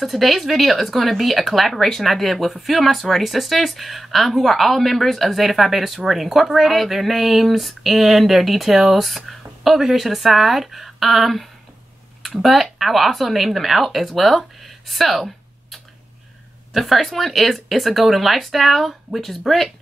so today's video is going to be a collaboration I did with a few of my sorority sisters who are all members of Zeta Phi Beta Sorority Incorporated. All of their names and their details over here to the side. But I will also name them out as well. So the first one is It's a Golden Lifestyle, which is Britt.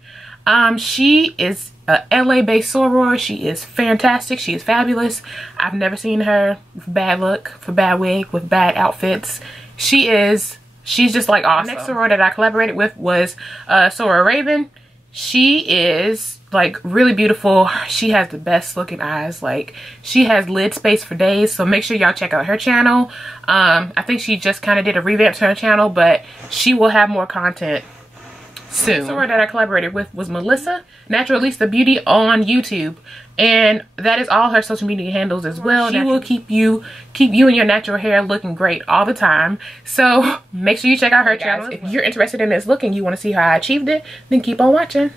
She is a LA based soror. She is fantastic. She is fabulous. I've never seen her with bad look, for bad wig, with bad outfits. She's just like awesome. The next soror that I collaborated with was Soror Raven. She is like really beautiful. She has the best looking eyes. Like, she has lid space for days, so make sure y'all check out her channel. I think she just kind of did a revamp to her channel, but she will have more content soon. The soror that I collaborated with was Melissa, Naturalista Beauty on YouTube, and that is all her social media handles as well. She will keep you and your natural hair looking great all the time, so make sure you check out her channel. If you're interested in this look and you want to see how I achieved it, then keep on watching.